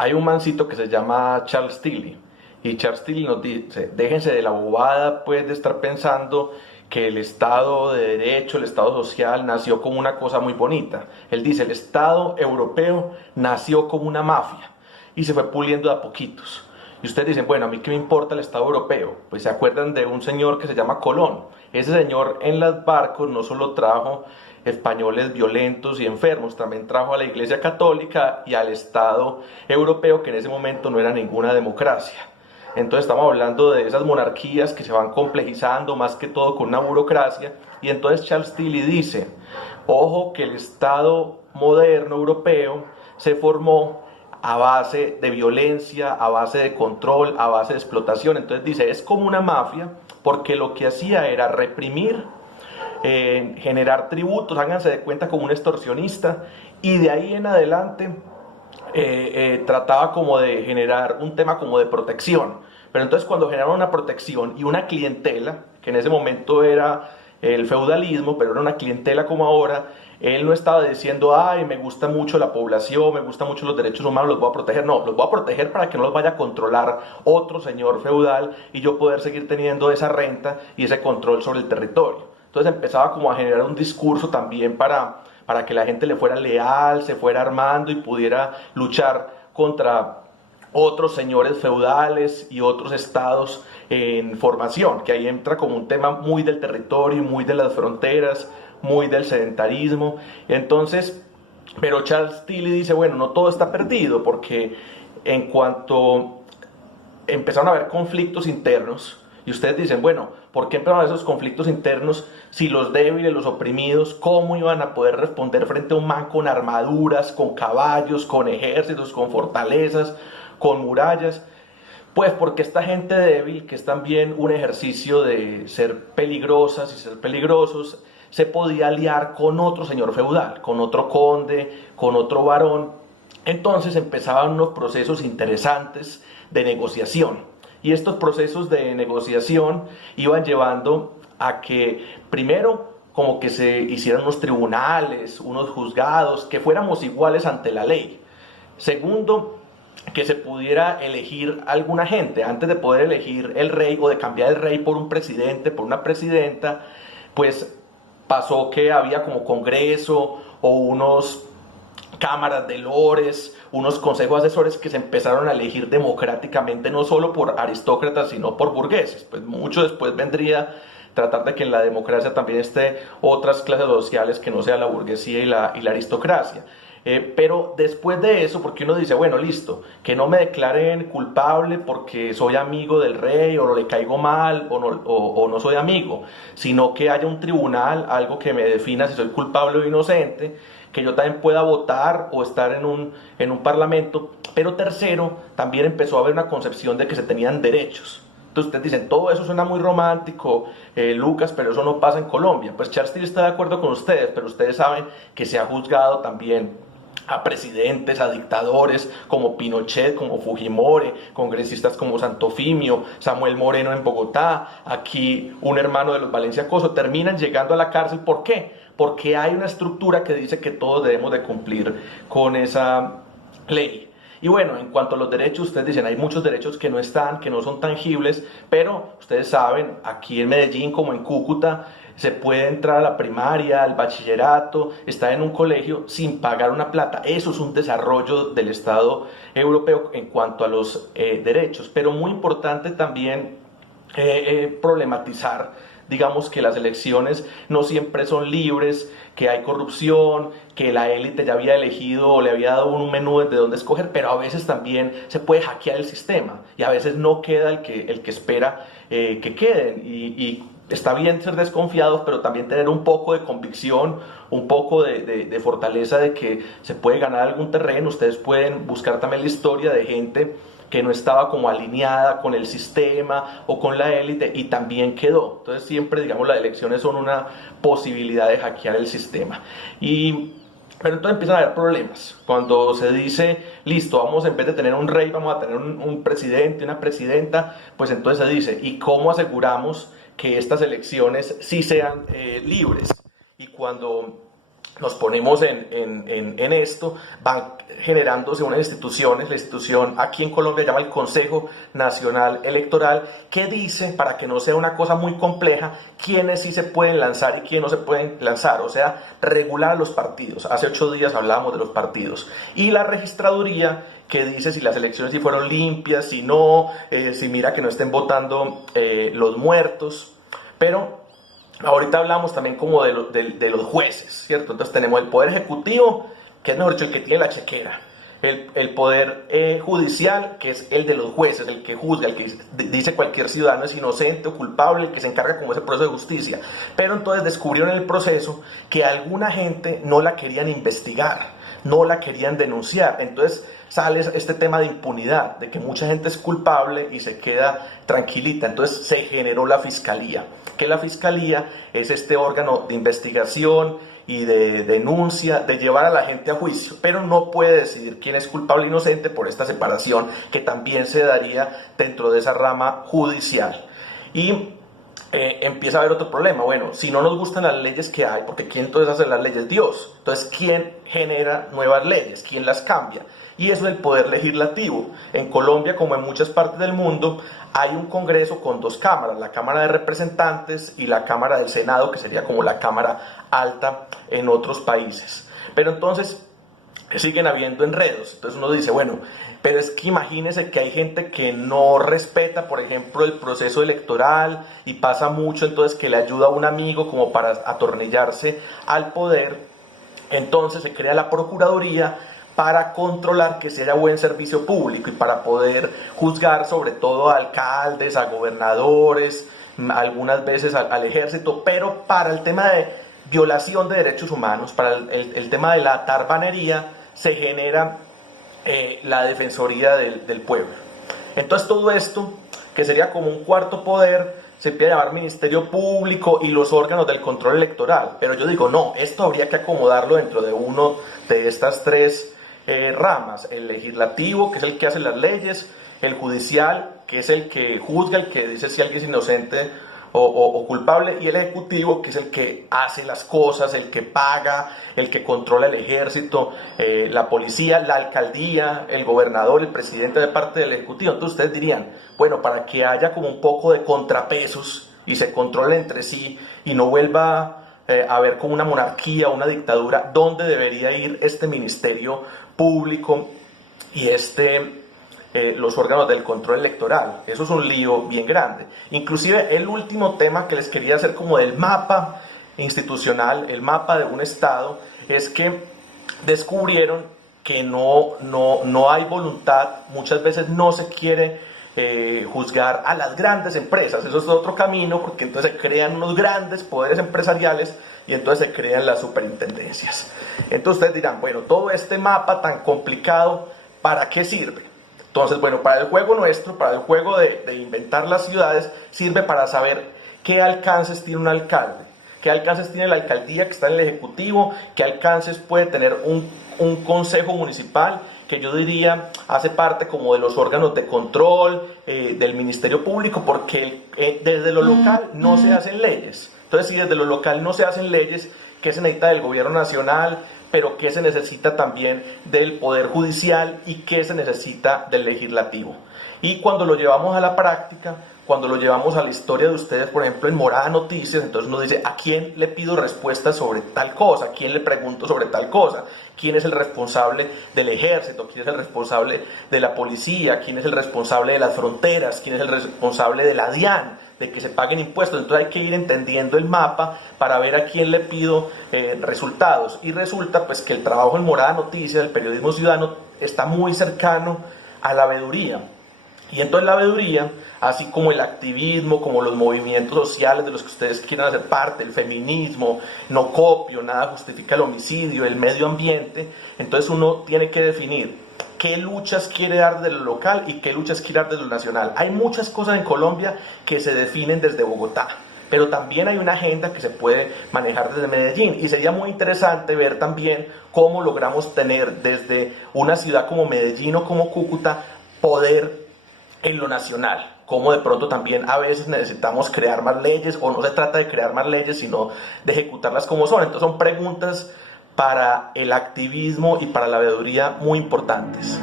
hay un mancito que se llama Charles Tilly, y Charles Tilly nos dice, déjense de la bobada pues de estar pensando que el Estado de Derecho, el Estado social nació como una cosa muy bonita. Él dice, el Estado europeo nació como una mafia y se fue puliendo de a poquitos. Y ustedes dicen, bueno, ¿a mí qué me importa el Estado europeo? Pues se acuerdan de un señor que se llama Colón. Ese señor en los barcos no solo trajo españoles violentos y enfermos, también trajo a la Iglesia Católica y al Estado europeo, que en ese momento no era ninguna democracia. Entonces estamos hablando de esas monarquías que se van complejizando más que todo con una burocracia. Y entonces Charles Tilly dice, ojo que el Estado moderno europeo se formó a base de violencia, a base de control, a base de explotación. Entonces dice, es como una mafia porque lo que hacía era reprimir, generar tributos, háganse de cuenta como un extorsionista, y de ahí en adelante trataba como de generar un tema como de protección. Pero entonces cuando generaron una protección y una clientela, que en ese momento era el feudalismo, pero era una clientela como ahora, él no estaba diciendo, ay, me gusta mucho la población, me gustan mucho los derechos humanos, los voy a proteger. No, los voy a proteger para que no los vaya a controlar otro señor feudal y yo poder seguir teniendo esa renta y ese control sobre el territorio. Entonces empezaba como a generar un discurso también para que la gente le fuera leal, se fuera armando y pudiera luchar contra otros señores feudales y otros estados en formación, que ahí entra como un tema muy del territorio, muy de las fronteras, muy del sedentarismo. Entonces, pero Charles Tilly dice, bueno, no todo está perdido, porque en cuanto empezaron a haber conflictos internos, y ustedes dicen, bueno, ¿por qué empezaron a haber esos conflictos internos si los débiles, los oprimidos, cómo iban a poder responder frente a un man con armaduras, con caballos, con ejércitos, con fortalezas, con murallas? Pues porque esta gente débil, que es también un ejercicio de ser peligrosas y ser peligrosos, se podía aliar con otro señor feudal, con otro conde, con otro varón. Entonces empezaban unos procesos interesantes de negociación. Y estos procesos de negociación iban llevando a que primero como que se hicieran unos tribunales, unos juzgados, que fuéramos iguales ante la ley. Segundo, que se pudiera elegir alguna gente. Antes de poder elegir el rey o de cambiar el rey por un presidente, por una presidenta, pues pasó que había como congreso o unos cámaras de lores, unos consejos asesores que se empezaron a elegir democráticamente, no solo por aristócratas, sino por burgueses. Pues mucho después vendría tratar de que en la democracia también esté otras clases sociales que no sea la burguesía y la aristocracia. Pero después de eso, porque uno dice, bueno, listo, que no me declaren culpable porque soy amigo del rey o no le caigo mal o no soy amigo, sino que haya un tribunal, algo que me defina si soy culpable o inocente, que yo también pueda votar o estar en un parlamento. Pero tercero, también empezó a haber una concepción de que se tenían derechos. Entonces ustedes dicen, todo eso suena muy romántico, Lucas, pero eso no pasa en Colombia. Pues Charles Tilly está de acuerdo con ustedes, pero ustedes saben que se ha juzgado también a presidentes, a dictadores como Pinochet, como Fujimori, congresistas como Santofimio, Samuel Moreno en Bogotá, aquí un hermano de los Valencia Coso, terminan llegando a la cárcel. ¿Por qué? Porque hay una estructura que dice que todos debemos de cumplir con esa ley. Y bueno, en cuanto a los derechos, ustedes dicen, hay muchos derechos que no están, que no son tangibles, pero ustedes saben, aquí en Medellín como en Cúcuta, se puede entrar a la primaria, al bachillerato, estar en un colegio sin pagar una plata. Eso es un desarrollo del Estado europeo en cuanto a los derechos. Pero muy importante también problematizar, digamos, que las elecciones no siempre son libres, que hay corrupción, que la élite ya había elegido o le había dado un menú de dónde escoger, pero a veces también se puede hackear el sistema y a veces no queda el que espera que queden. Y está bien ser desconfiados, pero también tener un poco de convicción, un poco de fortaleza de que se puede ganar algún terreno. Ustedes pueden buscar también la historia de gente que no estaba como alineada con el sistema o con la élite y también quedó. Entonces siempre, digamos, las elecciones son una posibilidad de hackear el sistema. Pero entonces empiezan a haber problemas. Cuando se dice, listo, vamos, en vez de tener un rey, vamos a tener un presidente, una presidenta, pues entonces se dice, ¿y cómo aseguramos que estas elecciones sí sean libres? Y cuando nos ponemos en esto, van generándose unas instituciones. La institución aquí en Colombia se llama el Consejo Nacional Electoral, que dice, para que no sea una cosa muy compleja, quiénes sí se pueden lanzar y quiénes no se pueden lanzar, o sea, regular los partidos. Hace 8 días hablábamos de los partidos. Y la registraduría, que dice si las elecciones sí fueron limpias, si no, si mira que no estén votando los muertos. Pero ahorita hablamos también como de los jueces, ¿cierto? Entonces tenemos el poder ejecutivo, que es, mejor dicho, el que tiene la chequera. El poder judicial, que es el de los jueces, el que juzga, el que dice cualquier ciudadano es inocente o culpable, el que se encarga como ese proceso de justicia. Pero entonces descubrieron en el proceso que alguna gente no la querían investigar, no la querían denunciar. Entonces sale este tema de impunidad, de que mucha gente es culpable y se queda tranquilita. Entonces se generó la fiscalía, que la fiscalía es este órgano de investigación y de denuncia, de llevar a la gente a juicio, pero no puede decidir quién es culpable e inocente por esta separación que también se daría dentro de esa rama judicial. Y empieza a haber otro problema. Bueno, si no nos gustan las leyes que hay, porque ¿quién entonces hace las leyes? Dios. Entonces, ¿quién genera nuevas leyes? ¿Quién las cambia? Y eso es el poder legislativo. En Colombia, como en muchas partes del mundo, hay un Congreso con 2 cámaras, la Cámara de Representantes y la Cámara del Senado, que sería como la Cámara alta en otros países. Pero entonces siguen habiendo enredos. Entonces uno dice, bueno, pero es que imagínese que hay gente que no respeta, por ejemplo, el proceso electoral y pasa mucho, entonces que le ayuda a un amigo como para atornillarse al poder. Entonces se crea la Procuraduría para controlar que se haya buen servicio público y para poder juzgar sobre todo a alcaldes, a gobernadores, algunas veces al ejército, pero para el tema de violación de derechos humanos, para el tema de la tarbanería, se genera la Defensoría del Pueblo. Entonces todo esto, que sería como un cuarto poder, se empieza a llamar Ministerio Público y los órganos del control electoral. Pero yo digo, no, esto habría que acomodarlo dentro de uno de estas 3 ramas: el legislativo, que es el que hace las leyes; el judicial, que es el que juzga, el que dice si alguien es inocente o culpable; y el ejecutivo, que es el que hace las cosas, el que paga, el que controla el ejército, la policía, la alcaldía, el gobernador, el presidente de parte del ejecutivo. Entonces ustedes dirían, bueno, para que haya como un poco de contrapesos y se controle entre sí y no vuelva a ver como una monarquía, una dictadura, ¿dónde debería ir este ministerio público y los órganos del control electoral? Eso es un lío bien grande. Inclusive el último tema que les quería hacer como del mapa institucional, el mapa de un estado, es que descubrieron que no hay voluntad, muchas veces no se quiere juzgar a las grandes empresas. Eso es otro camino, porque entonces se crean unos grandes poderes empresariales y entonces se crean las superintendencias. Entonces ustedes dirán, bueno, todo este mapa tan complicado, ¿para qué sirve? Entonces, bueno, para el juego nuestro, para el juego de inventar las ciudades, sirve para saber qué alcances tiene un alcalde, qué alcances tiene la alcaldía que está en el ejecutivo, qué alcances puede tener un consejo municipal, que yo diría hace parte como de los órganos de control del Ministerio Público, porque desde lo local no se hacen leyes. Entonces, si desde lo local no se hacen leyes, ¿qué se necesita del gobierno nacional? Pero ¿qué se necesita también del Poder Judicial y qué se necesita del Legislativo? Y cuando lo llevamos a la práctica, cuando lo llevamos a la historia de ustedes, por ejemplo, en Morada Noticias, entonces uno dice, ¿a quién le pido respuestas sobre tal cosa? ¿A quién le pregunto sobre tal cosa? ¿Quién es el responsable del ejército? ¿Quién es el responsable de la policía? ¿Quién es el responsable de las fronteras? ¿Quién es el responsable de la DIAN? De que se paguen impuestos. Entonces hay que ir entendiendo el mapa para ver a quién le pido resultados. Y resulta pues que el trabajo en Morada Noticias, el periodismo ciudadano, está muy cercano a la veeduría. Y entonces la veeduría, así como el activismo, como los movimientos sociales de los que ustedes quieran hacer parte, el feminismo, no copio, nada justifica el homicidio, el medio ambiente, entonces uno tiene que definir qué luchas quiere dar de lo local y qué luchas quiere dar de lo nacional. Hay muchas cosas en Colombia que se definen desde Bogotá, pero también hay una agenda que se puede manejar desde Medellín, y sería muy interesante ver también cómo logramos tener desde una ciudad como Medellín o como Cúcuta poder en lo nacional, como de pronto también a veces necesitamos crear más leyes, o no se trata de crear más leyes, sino de ejecutarlas como son. Entonces son preguntas para el activismo y para la veeduría muy importantes.